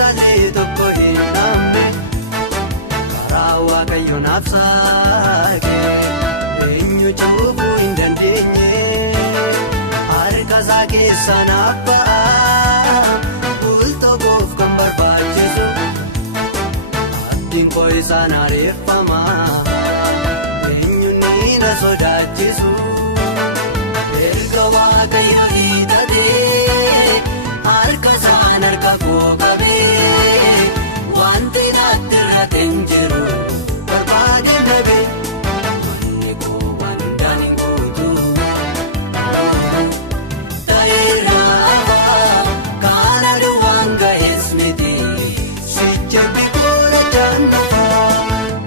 salee tokko hin dhabne karaa waaqayyoon absaake eenyu cubbuu hin dandeenye harkasaa keessa naaf ba'a bultoof kan barbaachisu abdiin koo isaan areeffama eenyu ni na sodaachisu erga waaqayyo hiixatee harkasaan harka koo qabee wanti naatti irratti hin jiru barbaadeen dhabee manni koo wandaan hin guutu ta'eera kaana duwwaan ga'es miti sichatti kola jannafa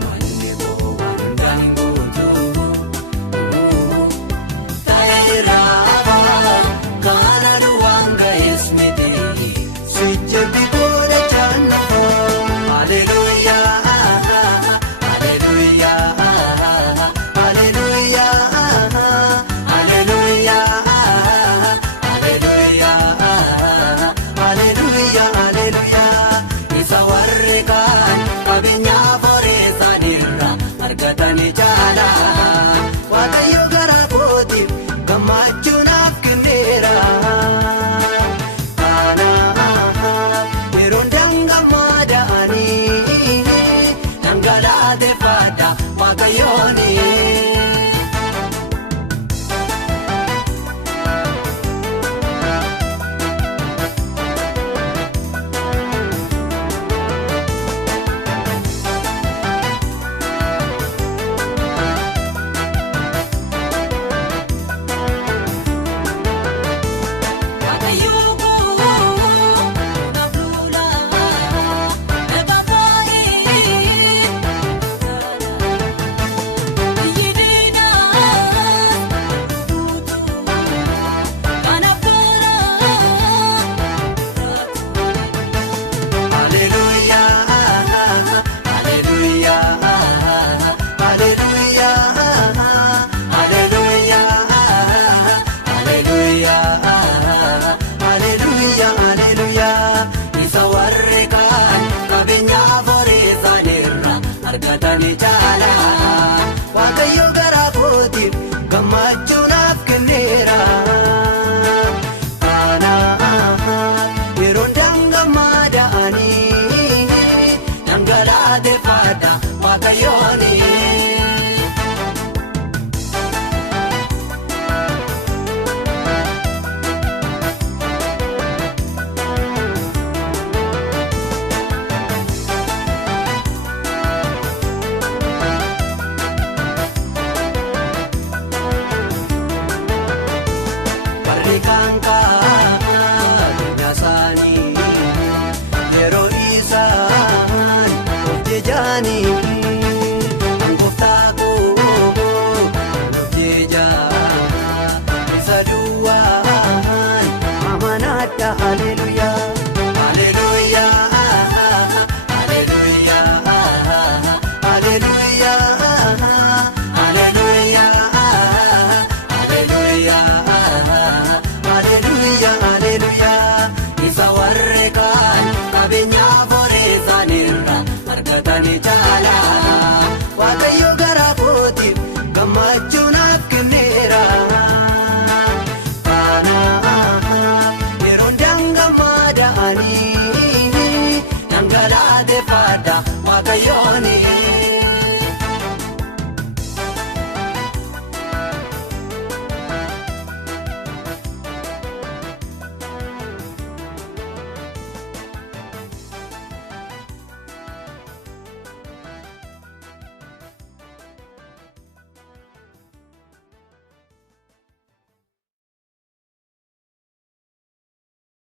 manni koo wandaan hin guutu ta'eera kaana duwwaan ga'es miti sichatti kola jannafa haleluuyaa haleluuyaa haleluuyaa haleluuyaa haleluuyaa haleluuyaa isa warri kaan qabeenyaa foreessaanirra argatanii jaala waaqayyo garaa kootiif gammachuu naaf kenneera kanaaf yeroon dangammaada'anii dhangalaateeffadha waaqayyooni. Argatanii jaala waaqayyo garaa kootiif gammachuu naaf kenneera kanaaf yeroon dangammaada'anii dhangalaateeffadha waaqayyooni. Kan kaadina isaanii yeroo isaan of jejanii gooftaa koo of jejaa isa duwwaan amanaadha haleluuyaa haleluuyaa haleluuyaa haleluuyaa haleluuyaa isa warri kaan qabeenyaa foreessaanirra argatanii jaala waaqayyo garaa kootiif gammachuu naaf kenneera kanaaf yeroon dangammaada'anii dhangalaateeffadha waaqayyooni.